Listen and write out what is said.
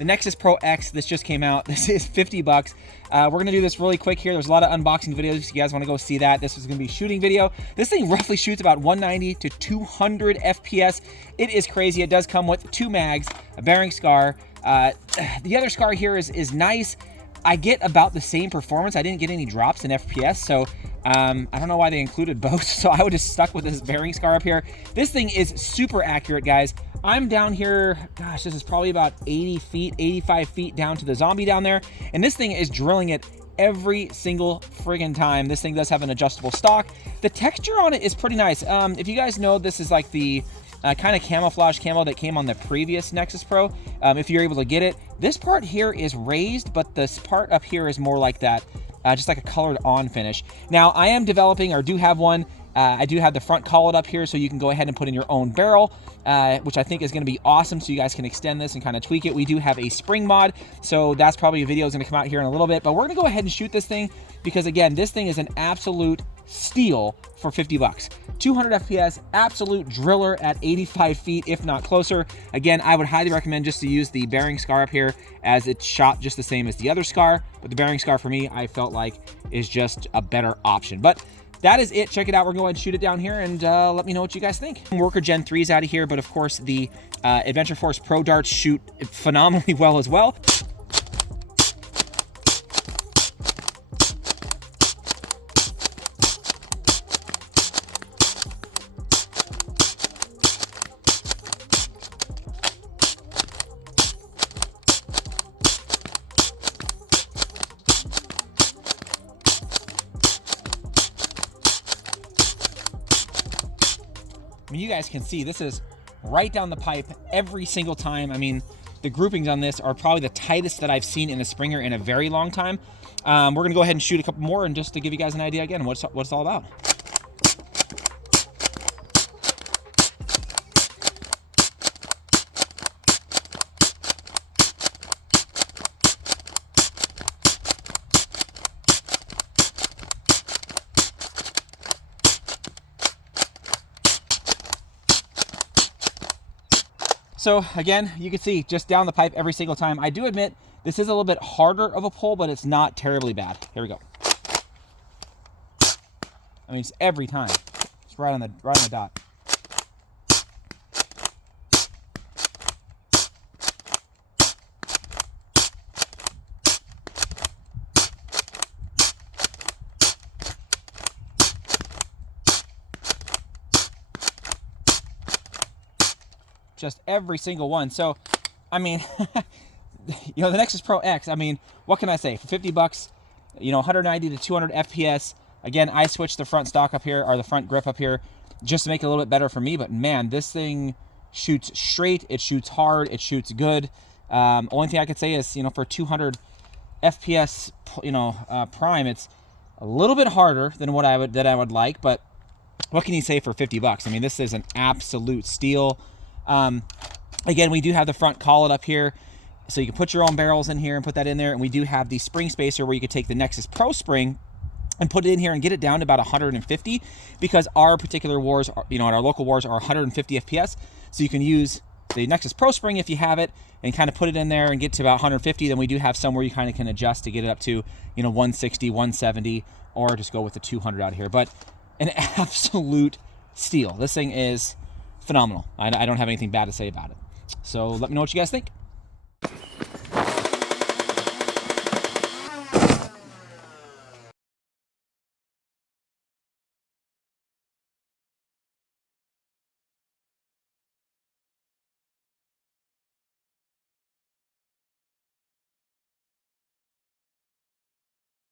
the Nexus Pro X. This just came out. This is 50 bucks. We're gonna do this really quick here. There's a lot of unboxing videos if you guys want to go see that. This is gonna be a shooting video. This thing roughly shoots about 190 to 200 FPS. It is crazy. It does come with 2 mags, a bearing scar. The other scar here is nice. I get about the same performance. I didn't get any drops in FPS, so I don't know why they included both, so I would have stuck with this bearing scar up here. This thing is super accurate, guys. I'm down here, gosh, this is probably about 80 feet, 85 feet down to the zombie down there, and this thing is drilling it every single friggin' time. This thing does have an adjustable stock. The texture on it is pretty nice. If you guys know, this is like the kind of camouflage camo that came on the previous Nexus Pro. If you're able to get it, this part here is raised, but this part up here is more like that, just like a colored on finish. Now, I am developing, or do have one. I do have the front collet up here, so you can go ahead and put in your own barrel, which I think is going to be awesome, so you guys can extend this and kind of tweak it. We do have a spring mod, so that's probably a video is going to come out here in a little bit, but we're going to go ahead and shoot this thing, because again, this thing is an absolute steal for 50 bucks. 200 FPS, absolute driller at 85 feet, if not closer. Again, I would highly recommend just to use the bearing scar up here, as it's shot just the same as the other scar, but the bearing scar for me, I felt like is just a better option. But that is it. Check it out. We're going to shoot it down here, and let me know what you guys think. Worker Gen 3 is out of here, but of course the Adventure Force Pro darts shoot phenomenally well as well. I mean, you guys can see this is right down the pipe every single time. I mean, the groupings on this are probably the tightest that I've seen in a Springer in a very long time. We're gonna go ahead and shoot a couple more, and just to give you guys an idea again what it's all about. So again, you can see just down the pipe every single time. I do admit this is a little bit harder of a pull, but it's not terribly bad. Here we go. I mean, it's every time. It's right on the dot. Just every single one. So, I mean, you know, the Nexus Pro X, I mean, what can I say? For 50 bucks, you know, 190 to 200 FPS. Again, I switched the front stock up here, or the front grip up here, just to make it a little bit better for me. But man, this thing shoots straight, it shoots hard, it shoots good. Only thing I could say is, you know, for 200 FPS, you know, prime, it's a little bit harder than what I would like. But what can you say for 50 bucks? I mean, this is an absolute steal. Again, we do have the front collet up here, so you can put your own barrels in here and put that in there. And we do have the spring spacer where you could take the Nexus Pro spring and put it in here and get it down to about 150, because our particular wars, you know, our local wars are 150 FPS. So you can use the Nexus Pro spring if you have it and kind of put it in there and get to about 150. Then we do have somewhere you kind of can adjust to get it up to, you know, 160, 170, or just go with the 200 out here. But an absolute steal. This thing is phenomenal. I don't have anything bad to say about it. So let me know what you guys think.